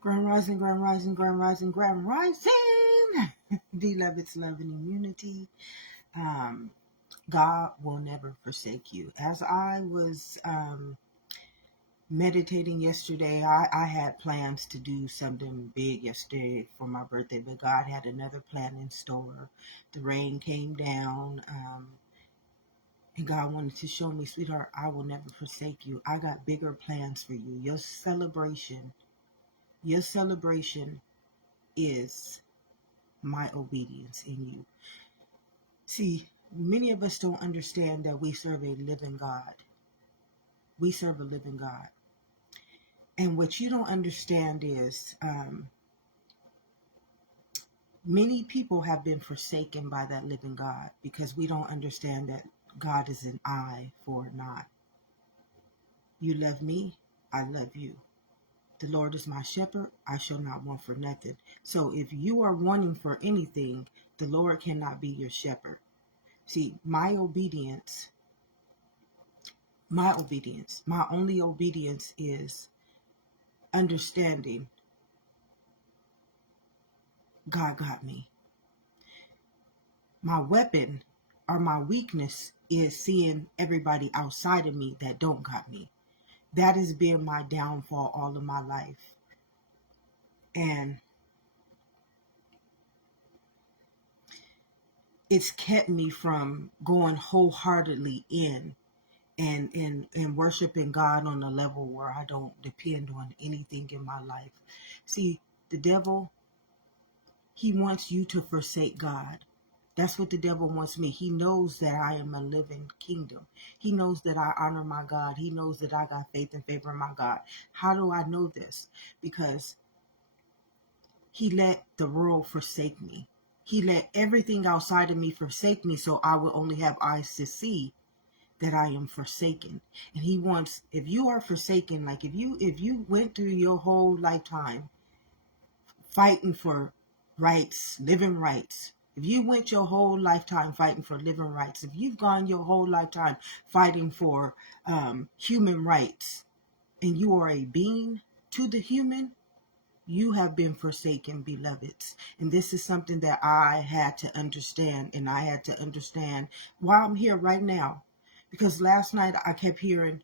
Grand rising, grand rising, grand rising, grand rising. Beloved's love and immunity. God will never forsake you. As I was meditating yesterday, I had plans to do something big yesterday for my birthday, but God had another plan in store. The rain came down, and God wanted to show me, sweetheart, I will never forsake you. I got bigger plans for you. Your celebration is my obedience in you. See, many of us don't understand that we serve a living God. We serve a living God. And what you don't understand is many people have been forsaken by that living God because we don't understand that God is an eye for an eye. You love me, I love you. The Lord is my shepherd, I shall not want for nothing. So if you are wanting for anything, the Lord cannot be your shepherd. See, my only obedience is understanding God got me. My weapon or my weakness is seeing everybody outside of me that don't got me. That has been my downfall all of my life. And it's kept me from going wholeheartedly in and worshiping God on a level where I don't depend on anything in my life. See, the devil, he wants you to forsake God. That's what the devil wants me. He knows that I am a living kingdom. He knows that I honor my God. He knows that I got faith and favor in my God. How do I know this? Because he let the world forsake me. He let everything outside of me forsake me, so I will only have eyes to see that I am forsaken. And he wants, if you are forsaken, like if you went through your whole lifetime fighting for rights, living rights, if you went your whole lifetime fighting for living rights, if you've gone your whole lifetime fighting for human rights, and you are a being to the human, you have been forsaken, beloveds. And this is something that I had to understand, and I had to understand why I'm here right now. Because last night I kept hearing,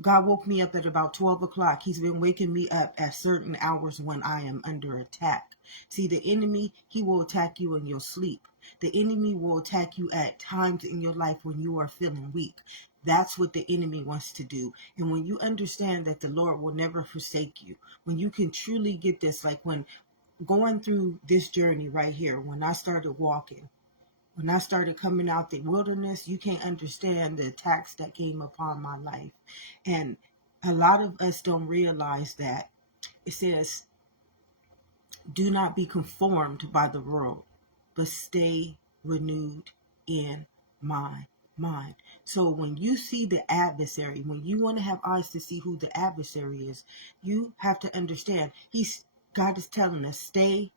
God woke me up at about 12 o'clock. He's been waking me up at certain hours when I am under attack. See, the enemy, he will attack you in your sleep. The enemy will attack you at times in your life when you are feeling weak. That's what the enemy wants to do. And when you understand that the Lord will never forsake you, when you can truly get this, like when going through this journey right here, when I started walking, when I started coming out the wilderness, you can't understand the attacks that came upon my life. And a lot of us don't realize that. It says, do not be conformed by the world, but stay renewed in my mind. So when you see the adversary, when you want to have eyes to see who the adversary is, you have to understand God is telling us, stay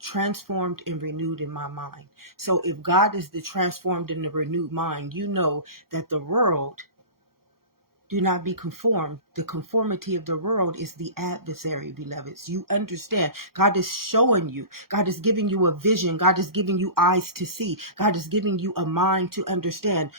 transformed and renewed in my mind. So if God is the transformed and the renewed mind, you know that the world, do not be conformed. The conformity of the world is the adversary, beloveds. You understand. God is showing you. God is giving you a vision. God is giving you eyes to see. God is giving you a mind to understand.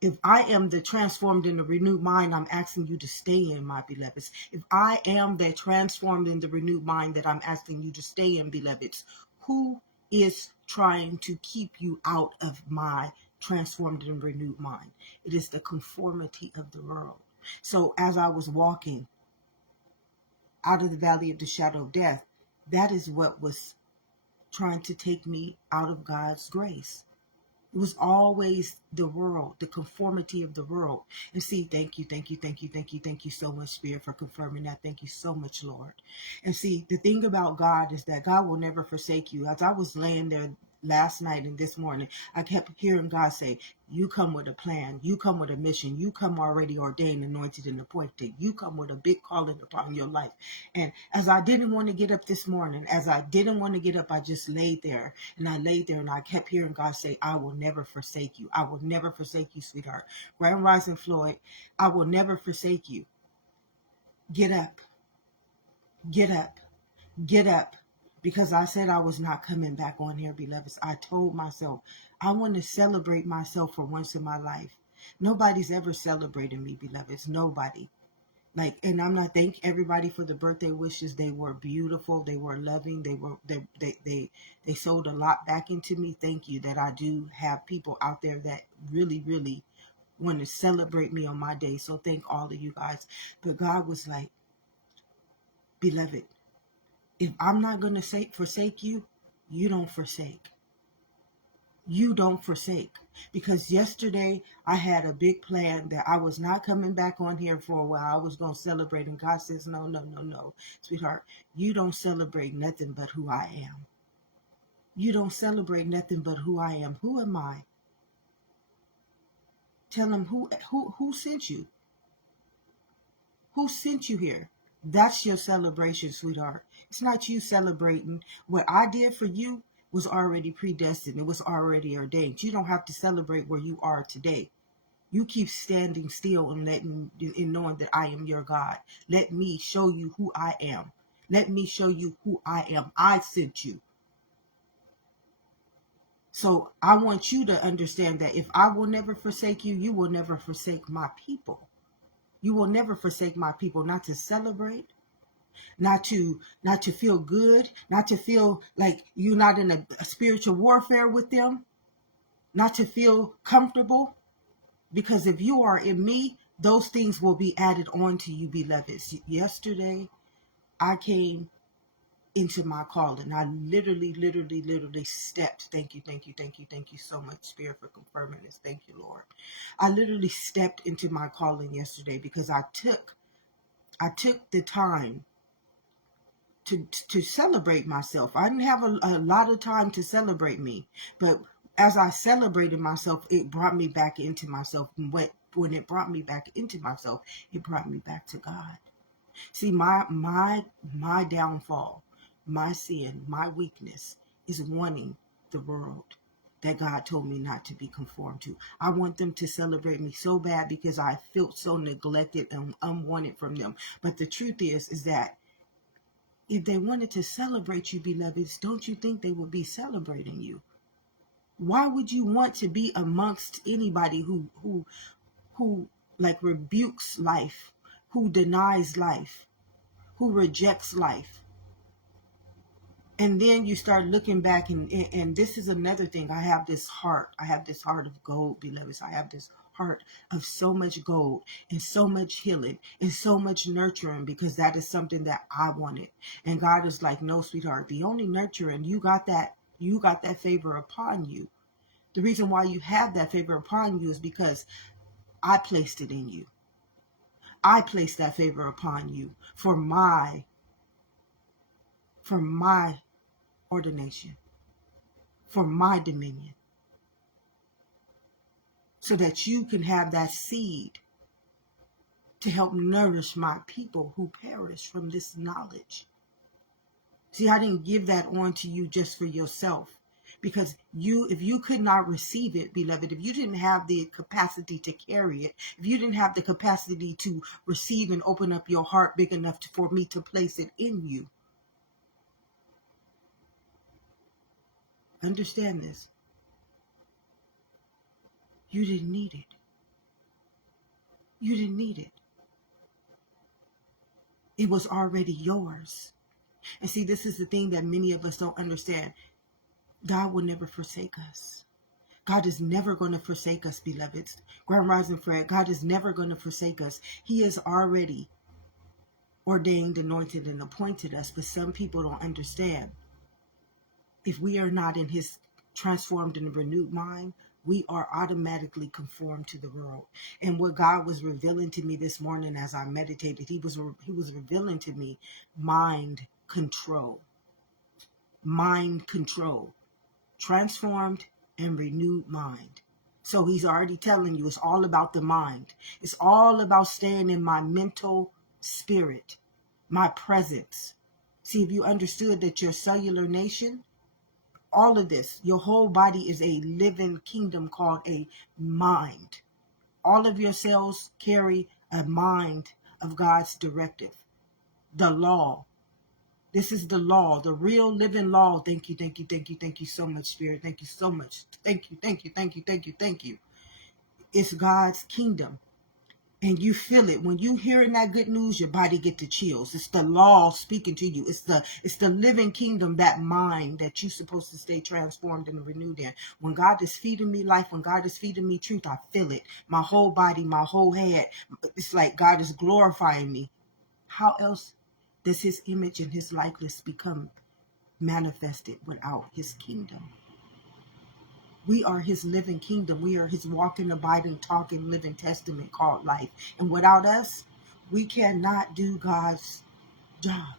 If I am the transformed in the renewed mind, I'm asking you to stay in, my beloveds. If I am the transformed in the renewed mind that I'm asking you to stay in, beloveds, who is trying to keep you out of my transformed and renewed mind? It is the conformity of the world. So as I was walking out of the valley of the shadow of death, that is what was trying to take me out of God's grace. It was always the world, the conformity of the world. And see, thank you so much, Spirit, for confirming that. Thank you so much, Lord. And see, the thing about God is that God will never forsake you. As I was laying there last night and this morning, I kept hearing God say, you come with a plan. You come with a mission. You come already ordained, anointed, and appointed. You come with a big calling upon your life. And as I didn't want to get up this morning, I just laid there. And I laid there and I kept hearing God say, I will never forsake you. I will never forsake you, sweetheart. Grand Rising Floyd, I will never forsake you. Get up. Get up. get up, because I said I was not coming back on here, beloveds. I told myself I want to celebrate myself for once in my life. Nobody's ever celebrated me, beloveds. Nobody. Like, and I'm not thank everybody for the birthday wishes. They were beautiful. They were loving. They sold a lot back into me. Thank you that I do have people out there that really, really want to celebrate me on my day. So thank all of you guys. But God was like, beloved, if I'm not going to forsake you, you don't forsake. You don't forsake. Because yesterday I had a big plan that I was not coming back on here for a while. I was going to celebrate. And God says, no, no, no, no, sweetheart, you don't celebrate nothing but who I am. You don't celebrate nothing but who I am. Who am I? Tell him who sent you. Who sent you here? That's your celebration, sweetheart. It's not you celebrating. What I did for you was already predestined. It was already ordained. You don't have to celebrate where you are today. You keep standing still and knowing that I am your God. Let me show you who I am. Let me show you who I am. I sent you. So I want you to understand that if I will never forsake you, you will never forsake my people. You will never forsake my people, not to celebrate, not to feel good, not to feel like you're not in a spiritual warfare with them, not to feel comfortable. Because if you are in me, those things will be added on to you, beloveds. Yesterday, I came into my calling. I literally stepped. Thank you, thank you, thank you, thank you so much, Spirit, for confirming this. Thank you, Lord. I literally stepped into my calling yesterday because I took the time to celebrate myself. I didn't have a lot of time to celebrate me, but as I celebrated myself, it brought me back into myself. And when it brought me back into myself, it brought me back to God. See, my downfall, my sin, my weakness is wanting the world that God told me not to be conformed to. I want them to celebrate me so bad because I felt so neglected and unwanted from them. But the truth is that if they wanted to celebrate you, beloveds, don't you think they would be celebrating you? Why would you want to be amongst anybody who like rebukes life, who denies life, who rejects life? And then you start looking back, and this is another thing. I have this heart of gold, beloveds. I have this heart of so much gold and so much healing and so much nurturing, because that is something that I wanted. And God is like, no, sweetheart, the only nurturing, you got that favor upon you. The reason why you have that favor upon you is because I placed it in you. I placed that favor upon you for my ordination, for my dominion, so that you can have that seed to help nourish my people who perish from this knowledge. See, I didn't give that on to you just for yourself, because if you could not receive it, beloved, if you didn't have the capacity to carry it, if you didn't have the capacity to receive and open up your heart big enough for me to place it in you, understand this, you didn't need it. You didn't need it. It was already yours. And see, this is the thing that many of us don't understand. God will never forsake us. God is never going to forsake us, beloveds. Grand Rising Fred, God is never going to forsake us. He has already ordained, anointed, and appointed us, but some people don't understand. If we are not in his transformed and renewed mind, we are automatically conformed to the world. And what God was revealing to me this morning as I meditated, he was revealing to me mind control. Mind control. Transformed and renewed mind. So he's already telling you it's all about the mind. It's all about staying in my mental spirit, my presence. See, if you understood that your cellular nation, all of this, your whole body is a living kingdom called a mind. All of your cells carry a mind of God's directive, the law, This is the law, the real living law. Thank you, thank you, thank you, thank you so much, Spirit. Thank you so much. Thank you, thank you, thank you, thank you, thank you. It's God's kingdom. And you feel it when you hearing that good news. Your body get the chills. It's the law speaking to you. It's the living kingdom, that mind that you're supposed to stay transformed and renewed in. When God is feeding me life, when God is feeding me truth, I feel it. My whole body, my whole head. It's like God is glorifying me. How else does his image and his likeness become manifested without his kingdom? We are his living kingdom. We are his walking, abiding, talking, living testament called life. And without us, we cannot do God's job.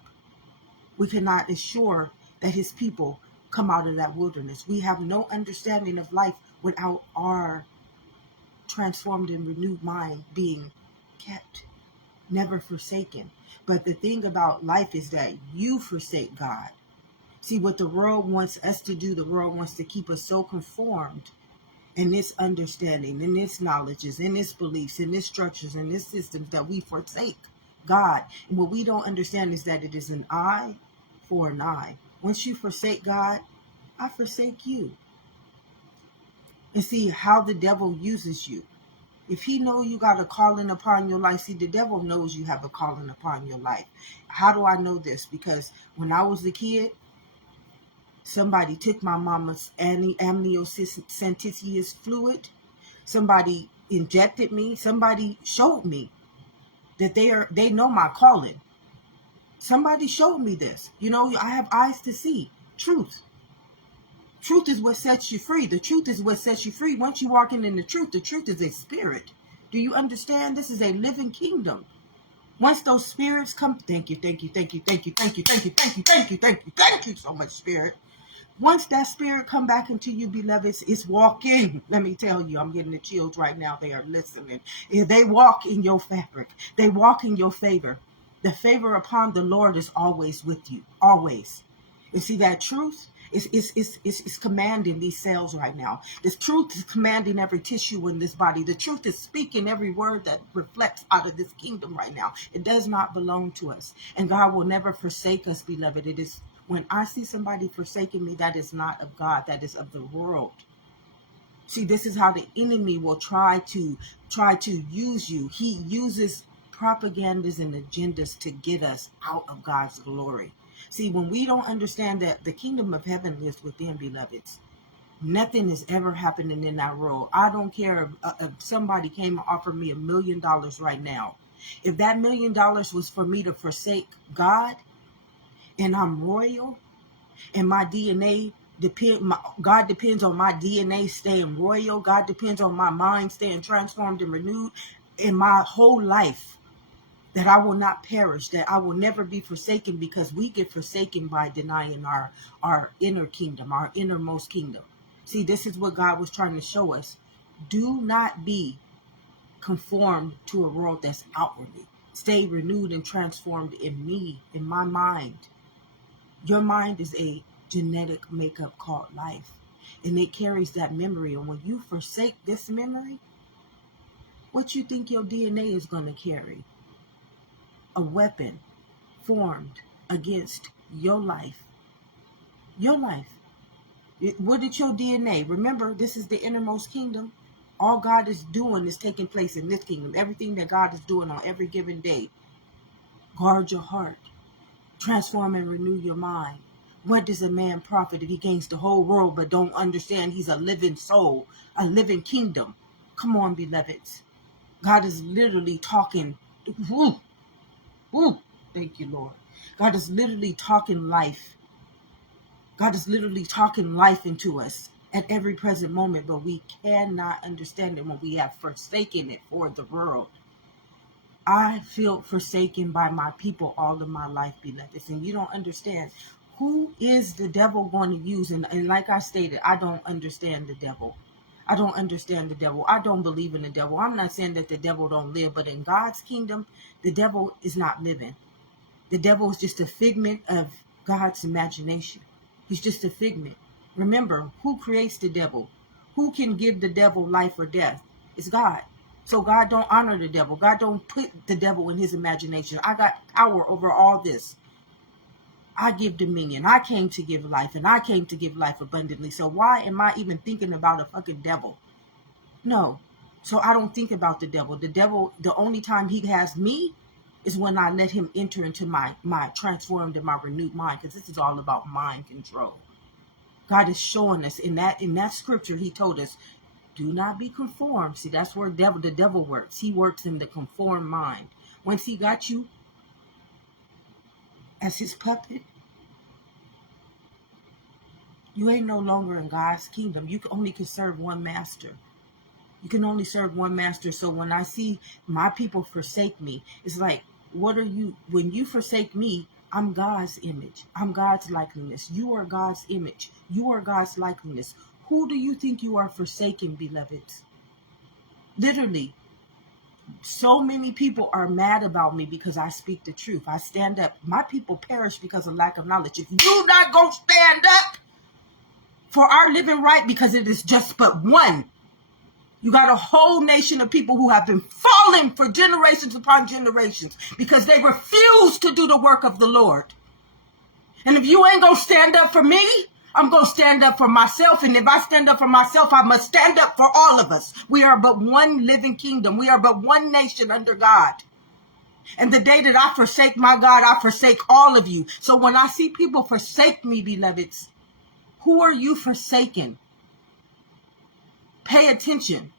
We cannot assure that his people come out of that wilderness. We have no understanding of life without our transformed and renewed mind being kept, never forsaken. But the thing about life is that you forsake God. See, what the world wants us to do, the world wants to keep us so conformed in its understanding, in its knowledges, in its beliefs, in its structures, in its systems, that we forsake God. And what we don't understand is that it is an eye for an eye. Once you forsake God, I forsake you. And see how the devil uses you. If he know you got a calling upon your life, see, the devil knows you have a calling upon your life. How do I know this? Because when I was a kid, somebody took my mama's amniocentesis fluid. Somebody injected me. Somebody showed me that they know my calling. Somebody showed me this. You know, I have eyes to see truth. Truth is what sets you free. The truth is what sets you free. Once you walk in the truth is a spirit. Do you understand? This is a living kingdom. Once those spirits come, thank you, thank you, thank you, thank you, thank you, thank you, thank you, thank you, thank you, thank you so much, Spirit. Once that spirit come back into you, beloveds, it's walking. Let me tell you, I'm getting the chills right now. They are listening. They walk in your fabric. They walk in your favor. The favor upon the Lord is always with you. Always. You see that truth? It's commanding these cells right now. This truth is commanding every tissue in this body. The truth is speaking every word that reflects out of this kingdom right now. It does not belong to us. And God will never forsake us, beloved. It is when I see somebody forsaking me, that is not of God. That is of the world. See, this is how the enemy will try to use you. He uses propagandas and agendas to get us out of God's glory. See, when we don't understand that the kingdom of heaven lives within, beloveds, nothing is ever happening in that world. I don't care if somebody came and offered me $1 million right now. If that $1 million was for me to forsake God, and I'm royal, and my DNA God depends on my DNA staying royal. God depends on my mind staying transformed and renewed in my whole life, that I will not perish, that I will never be forsaken, because we get forsaken by denying our inner kingdom, our innermost kingdom. See, this is what God was trying to show us. Do not be conformed to a world that's outwardly. Stay renewed and transformed in me, in my mind. Your mind is a genetic makeup called life, and it carries that memory. And when you forsake this memory, what you think your DNA is going to carry? A weapon formed against your life. Your life. What did your DNA? Remember, this is the innermost kingdom. All God is doing is taking place in this kingdom. Everything that God is doing on every given day. Guard your heart. Transform and renew your mind. What does a man profit if he gains the whole world but don't understand he's a living soul, a living kingdom? Come on, beloveds. God is literally talking. Woo, woo, thank you, Lord. God is literally talking life. God is literally talking life into us at every present moment, but we cannot understand it when we have forsaken it for the world. I feel forsaken by my people all of my life, beloveds, and you don't understand. Who is the devil going to use? And like I stated, I don't understand the devil. I don't understand the devil. I don't believe in the devil. I'm not saying that the devil don't live, but in God's kingdom, the devil is not living. The devil is just a figment of God's imagination. He's just a figment. Remember, who creates the devil? Who can give the devil life or death? It's God. So God don't honor the devil. God don't put the devil in his imagination. I got power over all this. I give dominion. I came to give life, and I came to give life abundantly. So why am I even thinking about a fucking devil? No. So I don't think about the devil. The devil, the only time he has me is when I let him enter into my transformed and my renewed mind, because this is all about mind control. God is showing us in that scripture. He told us, do not be conformed. See, that's where the devil works. He works in the conformed mind. Once he got you as his puppet, you ain't no longer in God's kingdom. You only can serve one master. You can only serve one master. So when I see my people forsake me, it's like, what are you? When you forsake me, I'm God's image. I'm God's likeness. You are God's image. You are God's likeness. Who do you think you are forsaking, beloveds? Literally, so many people are mad about me because I speak the truth. I stand up. My people perish because of lack of knowledge. If you not going to stand up for our living right, because it is just but one, you got a whole nation of people who have been falling for generations upon generations because they refuse to do the work of the Lord. And if you ain't going to stand up for me, I'm going to stand up for myself. And if I stand up for myself, I must stand up for all of us. We are but one living kingdom. We are but one nation under God. And the day that I forsake my God, I forsake all of you. So when I see people forsake me, beloveds, who are you forsaking? Pay attention.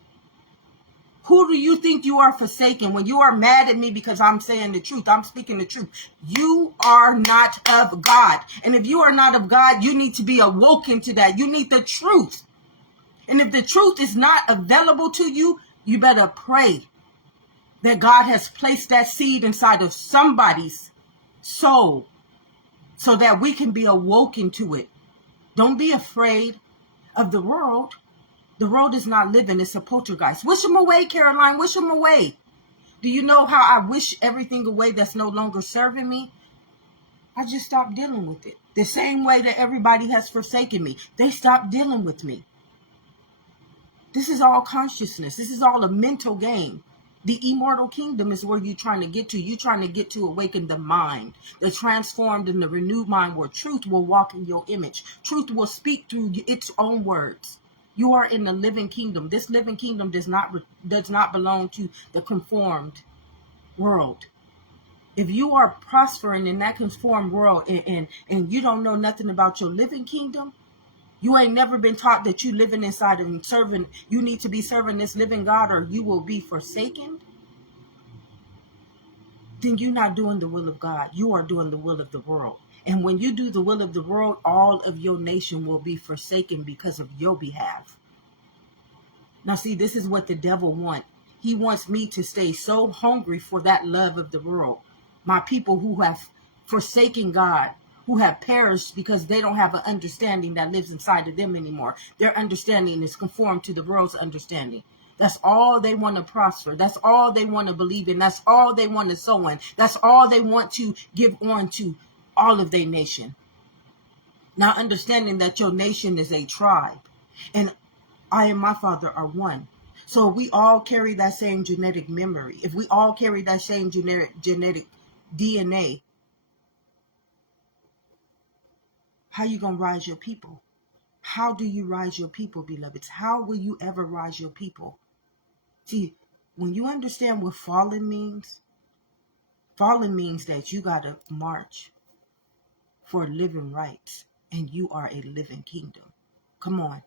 Who do you think you are forsaking when you are mad at me because I'm saying the truth? I'm speaking the truth. You are not of God. And if you are not of God, you need to be awoken to that. You need the truth. And if the truth is not available to you, you better pray that God has placed that seed inside of somebody's soul so that we can be awoken to it. Don't be afraid of the world. The world is not living. It's a poltergeist. Wish them away, Caroline. Wish them away. Do you know how I wish everything away that's no longer serving me? I just stopped dealing with it. The same way that everybody has forsaken me. They stopped dealing with me. This is all consciousness. This is all a mental game. The immortal kingdom is where you're trying to get to. You're trying to get to awaken the mind, the transformed and the renewed mind where truth will walk in your image. Truth will speak through its own words. You are in the living kingdom. This living kingdom does not belong to the conformed world. If you are prospering in that conformed world and you don't know nothing about your living kingdom, you ain't never been taught that you living inside and serving, you need to be serving this living God or you will be forsaken, then you're not doing the will of God. You are doing the will of the world. And when you do the will of the world, all of your nation will be forsaken because of your behalf. Now, see, this is what the devil wants. He wants me to stay so hungry for that love of the world. My people who have forsaken God, who have perished because they don't have an understanding that lives inside of them anymore. Their understanding is conformed to the world's understanding. That's all they want to prosper. That's all they want to believe in. That's all they want to sow in. That's all they want to give on to all of their nation. Now, understanding that your nation is a tribe and I and my Father are one. So if we all carry that same genetic memory, if we all carry that same genetic DNA, how you going to rise your people? How do you rise your people, beloveds? How will you ever rise your people? See, when you understand what fallen means that you got to march for living rights and you are a living kingdom. Come on.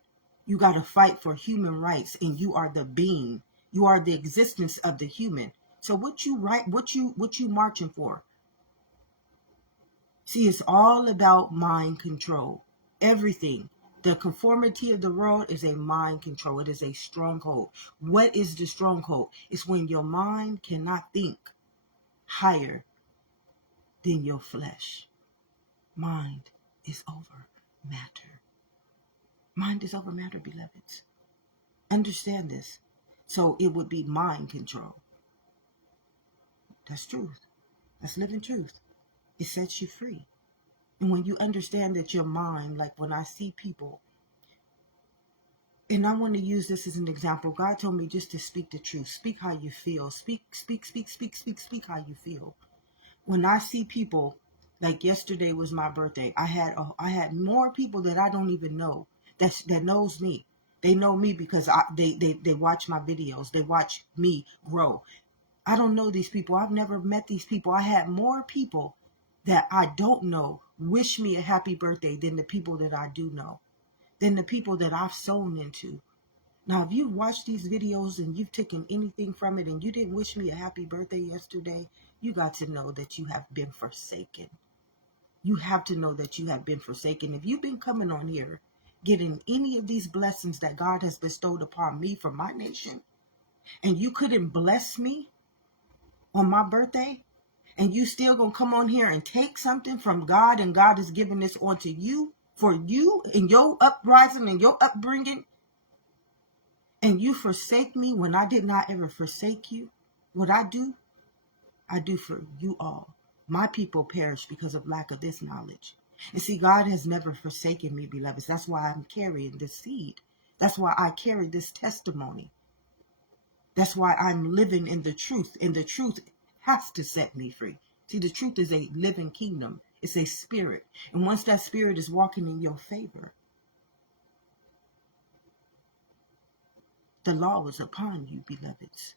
You got to fight for human rights and you are the being. You are the existence of the human. So what you marching for? See, it's all about mind control. Everything. The conformity of the world is a mind control. It is a stronghold. What is the stronghold? It's when your mind cannot think higher than your flesh. Mind is over matter. Mind is over matter, beloveds. Understand this. So it would be mind control. That's truth. That's living truth. It sets you free. And when you understand that your mind, like when I see people, and I want to use this as an example. God told me just to speak the truth. Speak how you feel. Speak how you feel. When I see people Like yesterday was my birthday. I had more people that I don't even know that knows me. They know me because they watch my videos. They watch me grow. I don't know these people. I've never met these people. I had more people that I don't know wish me a happy birthday than the people that I do know, than the people that I've sown into. Now, if you've watched these videos and you've taken anything from it and you didn't wish me a happy birthday yesterday, you got to know that you have been forsaken. You have to know that you have been forsaken. If you've been coming on here getting any of these blessings that God has bestowed upon me from my nation, and you couldn't bless me on my birthday, and you still gonna come on here and take something from God, and God is giving this onto you for you and your uprising and your upbringing, and you forsake me when I did not ever forsake you. What I do for you all. My people perish because of lack of this knowledge. And see, God has never forsaken me, beloveds. That's why I'm carrying this seed. That's why I carry this testimony. That's why I'm living in the truth. And the truth has to set me free. See, the truth is a living kingdom. It's a spirit. And once that spirit is walking in your favor, the law is upon you, beloveds.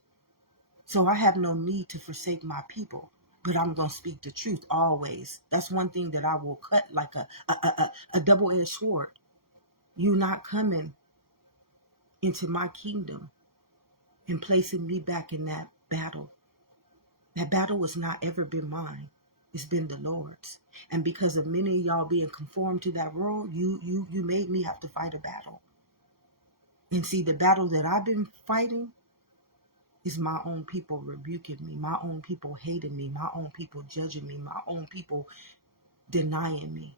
So I have no need to forsake my people, but I'm going to speak the truth always. That's one thing that I will cut like a double-edged sword. You not coming into my kingdom and placing me back in that battle. That battle has not ever been mine. It's been the Lord's. And because of many of y'all being conformed to that world, you made me have to fight a battle. And see, the battle that I've been fighting is my own people rebuking me, my own people hating me, my own people judging me, my own people denying me.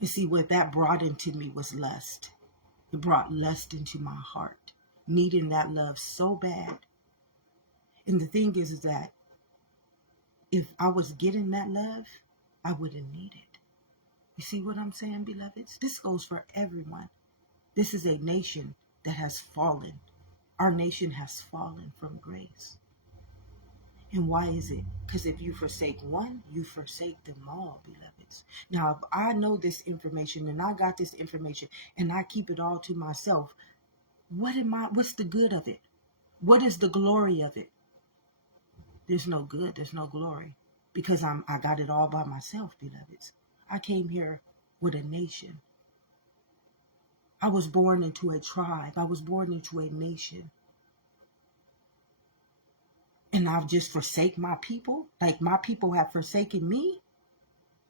And see, what that brought into me was lust. It brought lust into my heart, needing that love so bad. And the thing is that if I was getting that love, I wouldn't need it. You see what I'm saying, beloveds? This goes for everyone. This is a nation that has fallen. Our nation has fallen from grace. And why is it? Because if you forsake one, you forsake them all, beloveds. Now, if I know this information and I got this information and I keep it all to myself, what's the good of it? What is the glory of it? There's no good, there's no glory. Because I got it all by myself, beloveds. I came here with a nation. I was born into a tribe. I was born into a nation. And I've just forsake my people, like my people have forsaken me?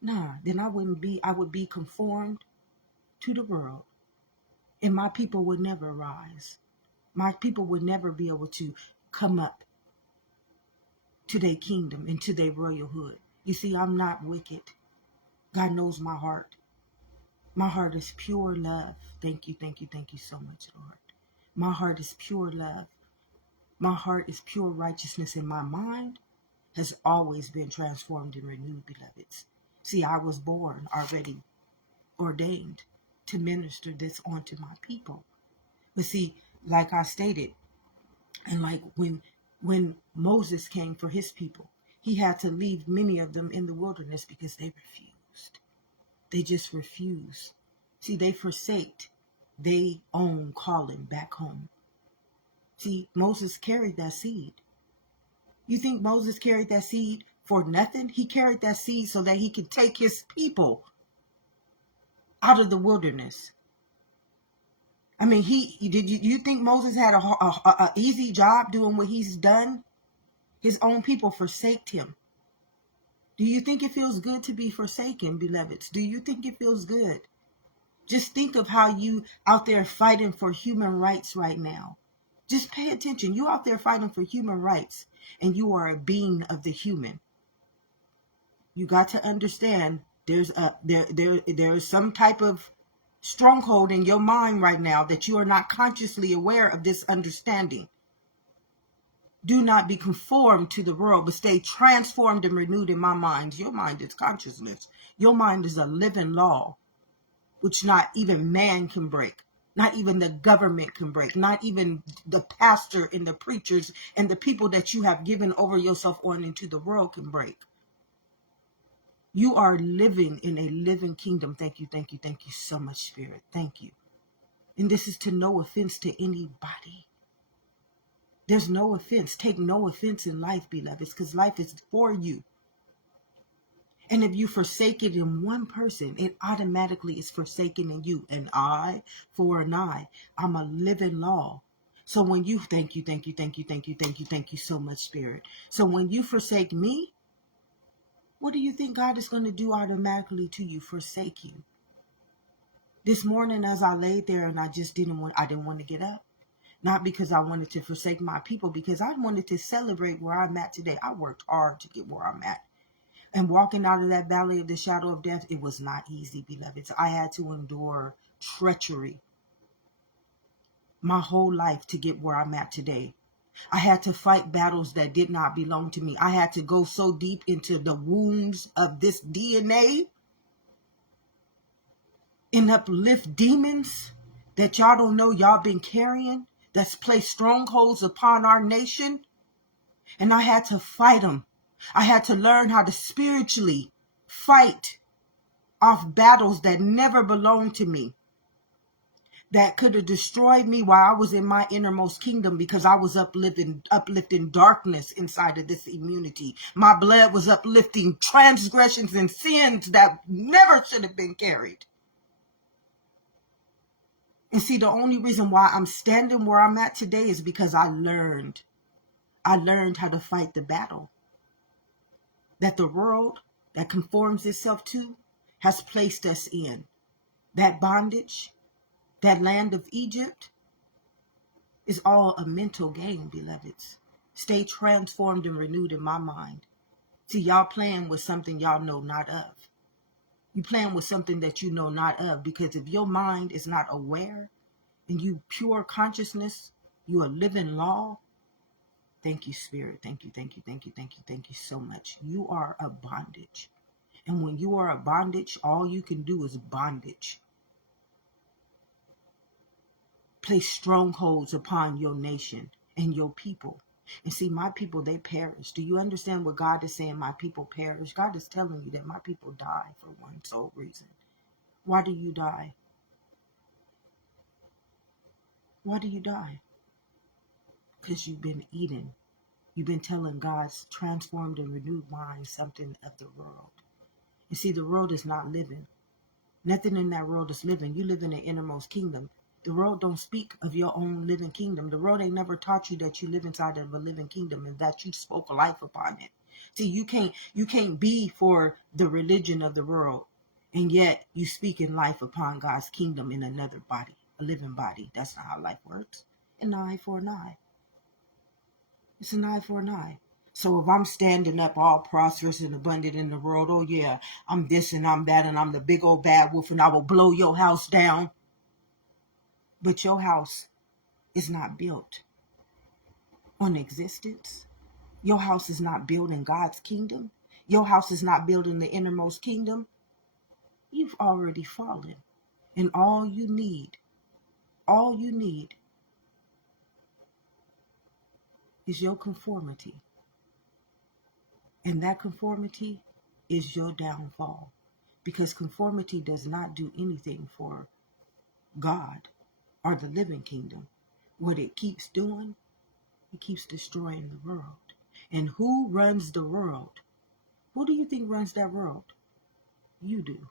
Nah, then I would be conformed to the world. And my people would never rise. My people would never be able to come up to their kingdom and to their royalhood. You see, I'm not wicked. God knows my heart. My heart is pure love. Thank you so much, Lord. My heart is pure love. My heart is pure righteousness, and my mind has always been transformed and renewed, beloveds. See, I was born already ordained to minister this onto my people. But see, like I stated, and like when Moses came for his people, he had to leave many of them in the wilderness because they refused. They just refused. See, they forsaked their own calling back home. See, Moses carried that seed. You think Moses carried that seed for nothing? He carried that seed so that he could take his people out of the wilderness. I mean, you think Moses had a easy job doing what he's done? His own people forsaked him. Do you think it feels good to be forsaken, beloveds? Do you think it feels good? Just think of how you out there fighting for human rights right now. Just pay attention. You out there fighting for human rights, and you are a being of the human. You got to understand there is some type of stronghold in your mind right now that you are not consciously aware of this understanding. Do not be conformed to the world, but stay transformed and renewed in my mind. Your mind is consciousness. Your mind is a living law, which not even man can break. Not even the government can break. Not even the pastor and the preachers and the people that you have given over yourself on into the world can break. You are living in a living kingdom. Thank you, thank you, thank you so much, Spirit. Thank you. And this is to no offense to anybody. There's no offense. Take no offense in life, beloveds, because life is for you. And if you forsake it in one person, it automatically is forsaken in you. An eye for an eye. I'm a living law. So when you, thank you, thank you, thank you, thank you, thank you, thank you so much, Spirit. So when you forsake me, what do you think God is going to do automatically to you? Forsake you. This morning as I laid there and I didn't want to get up. Not because I wanted to forsake my people, because I wanted to celebrate where I'm at today. I worked hard to get where I'm at. And walking out of that valley of the shadow of death, it was not easy, beloveds. I had to endure treachery my whole life to get where I'm at today. I had to fight battles that did not belong to me. I had to go so deep into the wounds of this DNA and uplift demons that y'all don't know y'all been carrying, that's placed strongholds upon our nation. And I had to fight them. I had to learn how to spiritually fight off battles that never belonged to me, that could have destroyed me while I was in my innermost kingdom, because I was uplifting darkness inside of this immunity. My blood was uplifting transgressions and sins that never should have been carried. And see, the only reason why I'm standing where I'm at today is because I learned how to fight the battle that the world that conforms itself to has placed us in. That bondage, that land of Egypt, is all a mental game, beloveds. Stay transformed and renewed in my mind. See, y'all playing with something y'all know not of. You playing with something that you know not of, because if your mind is not aware and you pure consciousness, you are living law. Thank you, Spirit. Thank you, thank you, thank you, thank you, thank you so much. You are a bondage. And when you are a bondage, all you can do is bondage. Place strongholds upon your nation and your people. And see, my people, they perish. Do you understand what God is saying? My people perish. God is telling you that my people die for one sole reason. Why do you die? Why do you die? Because you've been eating. You've been telling God's transformed and renewed mind something of the world. You see, the world is not living. Nothing in that world is living. You live in the innermost kingdom. The world don't speak of your own living kingdom. The world ain't never taught you that you live inside of a living kingdom and that you spoke life upon it. See, you can't be for the religion of the world, and yet you speak in life upon God's kingdom in another body, a living body. That's not how life works. An eye for an eye. It's an eye for an eye. So if I'm standing up all prosperous and abundant in the world, oh yeah, I'm this and I'm that and I'm the big old bad wolf and I will blow your house down. But your house is not built on existence. Your house is not built in God's kingdom. Your house is not built in the innermost kingdom. You've already fallen. And all you need is your conformity. And that conformity is your downfall. Because conformity does not do anything for God or the living kingdom. What it keeps doing, it keeps destroying the world. And who runs the world? Who do you think runs that world? You do.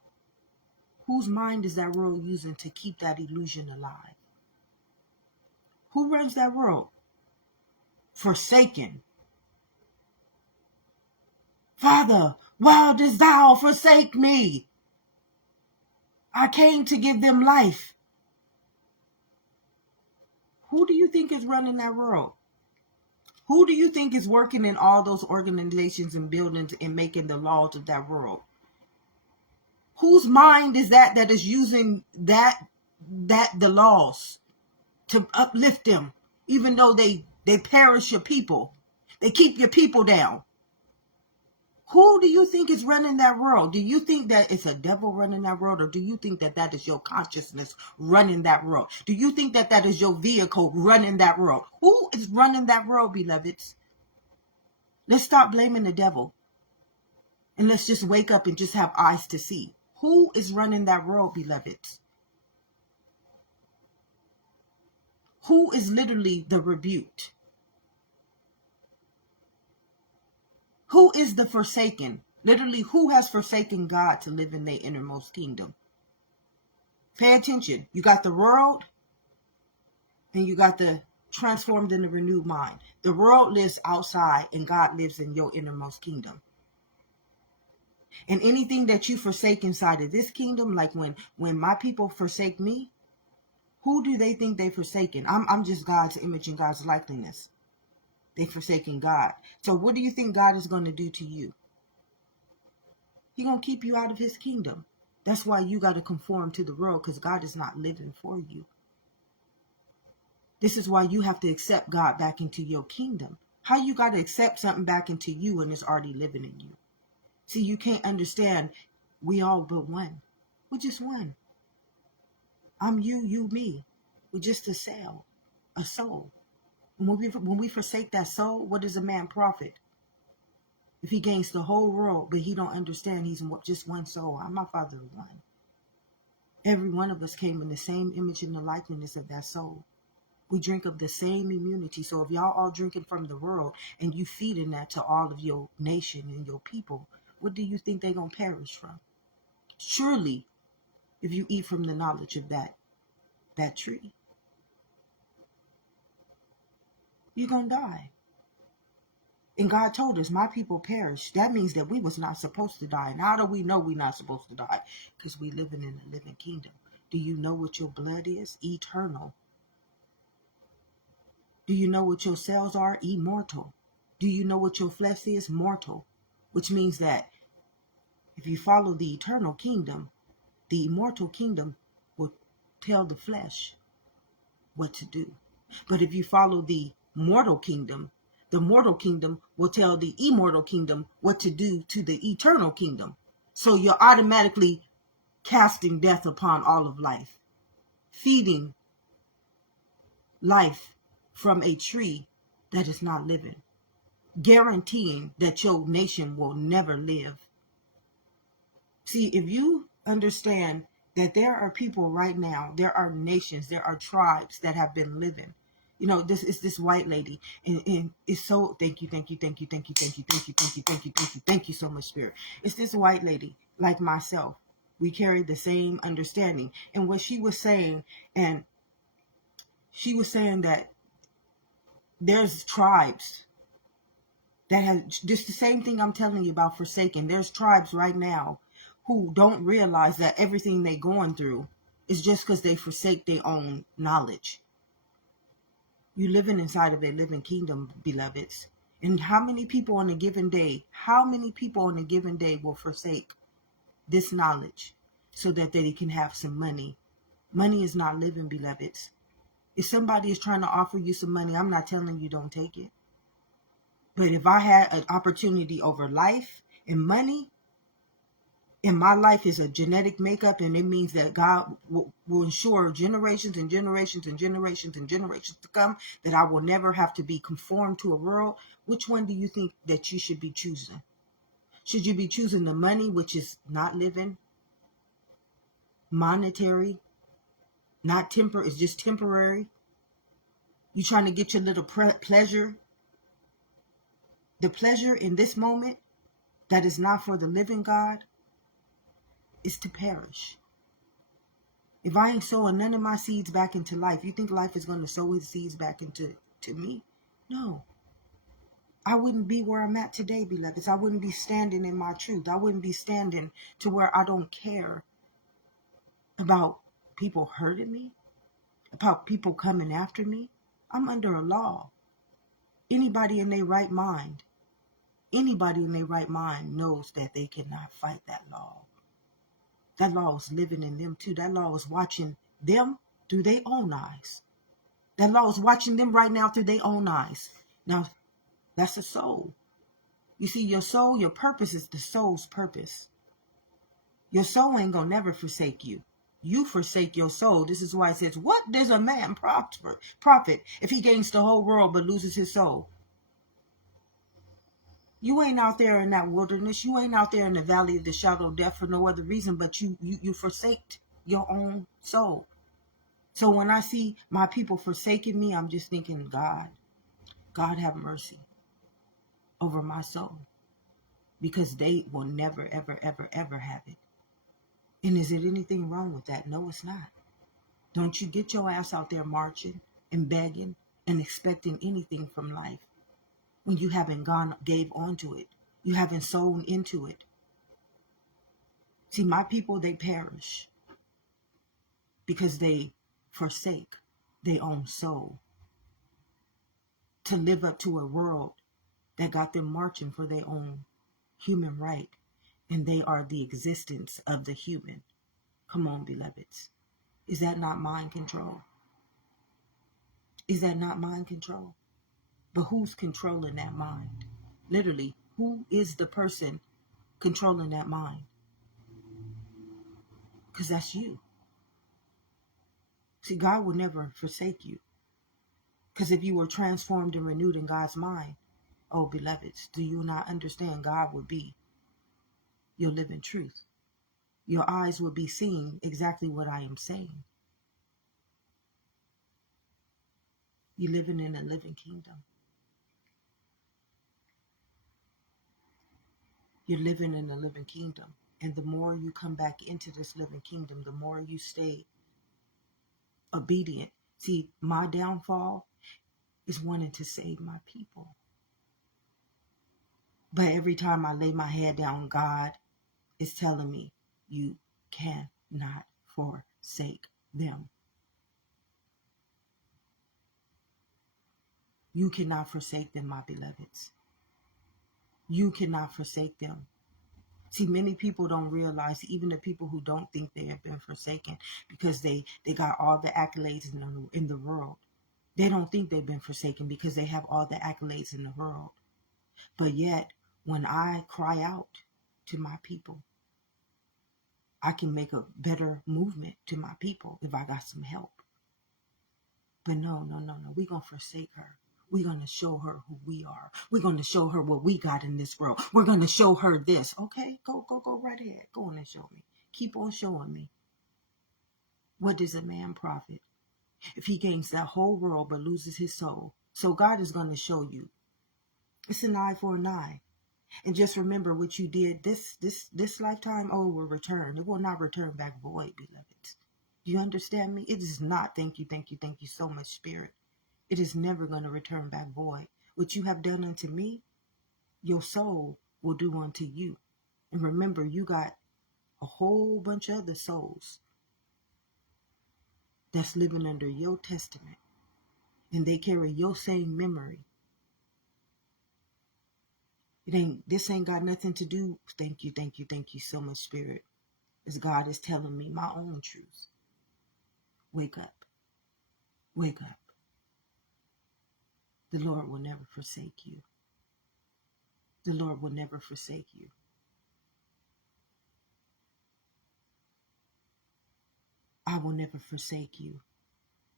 Whose mind is that world using to keep that illusion alive? Who runs that world? Forsaken. Father, why dost thou forsake me? I came to give them life. Who do you think is running that world? Who do you think is working in all those organizations and buildings and making the laws of that world? Whose mind is that is using the laws to uplift them, even though they perish your people? They keep your people down. Who do you think is running that world? Do you think that it's a devil running that world, or do you think that is your consciousness running that world? Do you think that is your vehicle running that world? Who is running that world, beloveds? Let's stop blaming the devil And let's just wake up and just have eyes to see. Who is running that world, beloveds? Who is literally the rebuked? Who is the forsaken? Literally, who has forsaken God to live in their innermost kingdom? Pay attention. You got the world and you got the transformed in the renewed mind. The world lives outside and God lives in your innermost kingdom. And anything that you forsake inside of this kingdom, like when my people forsake me, who do they think they forsaken? I'm just God's image and God's likeness. They forsaken God. So what do you think God is going to do to you? He's going to keep you out of his kingdom. That's why you got to conform to the world, because God is not living for you. This is why you have to accept God back into your kingdom. How you got to accept something back into you and it's already living in you? See, you can't understand. We all but one. We're just one. I'm you, you, me. We're just a cell, a soul. When we forsake that soul, what does a man profit? If he gains the whole world, but he don't understand he's just one soul. I'm my Father one. Every one of us came in the same image and the likeness of that soul. We drink of the same immunity. So if y'all all drinking from the world and you feeding that to all of your nation and your people, what do you think they're going to perish from? Surely, if you eat from the knowledge of that tree, you're going to die. And God told us, my people perish. That means that we was not supposed to die. And how do we know we're not supposed to die? Because we living in a living kingdom. Do you know what your blood is? Eternal. Do you know what your cells are? Immortal. Do you know what your flesh is? Mortal. Which means that if you follow the eternal kingdom, the immortal kingdom will tell the flesh what to do. But if you follow the mortal kingdom will tell the immortal kingdom what to do to the eternal kingdom. So you're automatically casting death upon all of life, feeding life from a tree that is not living, guaranteeing that your nation will never live. See, if you understand that there are people right now, there are nations, there are tribes that have been living. You know, this is this white lady, and it's so, thank you so much, Spirit. It's this white lady, like myself. We carry the same understanding. And what she was saying, and she was saying that there's tribes that have just the same thing I'm telling you about forsaken. There's tribes right now who don't realize that everything they're going through is just because they forsake their own knowledge. You living inside of a living kingdom, beloveds. And how many people on a given day will forsake this knowledge so that they can have some money? Money is not living, beloveds. If somebody is trying to offer you some money, I'm not telling you don't take it. But if I had an opportunity over life and money, and my life is a genetic makeup, and it means that God will ensure generations and generations and generations and generations to come, that I will never have to be conformed to a world, which one do you think that you should be choosing? Should you be choosing the money, which is not living, monetary, not it's just temporary? You trying to get your little pleasure? The pleasure in this moment that is not for the living God is to perish. If I ain't sowing none of my seeds back into life, you think life is going to sow his seeds back into me? No. I wouldn't be where I'm at today, beloveds. I wouldn't be standing in my truth. I wouldn't be standing to where I don't care about people hurting me, about people coming after me. I'm under a law. Anybody in their right mind knows that they cannot fight that law. That law is living in them too. That law is watching them through their own eyes. That law is watching them right now through their own eyes. Now, that's a soul. You see, your soul, your purpose is the soul's purpose. Your soul ain't gonna never forsake you. You forsake your soul. This is why it says, what does a man profit if he gains the whole world but loses his soul? You ain't out there in that wilderness. You ain't out there in the valley of the shadow of death for no other reason but you forsaked your own soul. So when I see my people forsaking me, I'm just thinking, God have mercy over my soul, because they will never, ever, ever, ever have it. And is there anything wrong with that? No, it's not. Don't you get your ass out there marching and begging and expecting anything from life when you haven't gave onto it. You haven't sown into it. See, my people, they perish because they forsake their own soul to live up to a world that got them marching for their own human right. And they are the existence of the human. Come on, beloveds. Is that not mind control? Is that not mind control? But who's controlling that mind? Literally, who is the person controlling that mind? Because that's you. See, God will never forsake you. Because if you were transformed and renewed in God's mind, oh, beloveds, do you not understand God would be your living truth? Your eyes will be seeing exactly what I am saying. You're living in a living kingdom. You're living in a living kingdom. And the more you come back into this living kingdom, the more you stay obedient. See, my downfall is wanting to save my people. But every time I lay my head down, God is telling me, you cannot forsake them. You cannot forsake them, my beloveds. You cannot forsake them. See, many people don't realize, even the people who don't think they have been forsaken, because they got all the accolades in the world. They don't think they've been forsaken because they have all the accolades in the world. But yet, when I cry out to my people, I can make a better movement to my people if I got some help. But no. We're going to forsake her. We're going to show her who we are. We're going to show her what we got in this world. We're going to show her this. Okay, go right ahead. Go on and show me. Keep on showing me. What does a man profit if he gains that whole world but loses his soul? So God is going to show you. It's an eye for an eye. And just remember what you did this lifetime, oh, it will return. It will not return back void, beloveds. Do you understand me? It is not, thank you so much, Spirit. It is never going to return back void. What you have done unto me, your soul will do unto you. And remember, you got a whole bunch of other souls that's living under your testament. And they carry your same memory. This ain't got nothing to do. Thank you so much, Spirit. As God is telling me my own truth. Wake up. Wake up. The Lord will never forsake you. The Lord will never forsake you. I will never forsake you.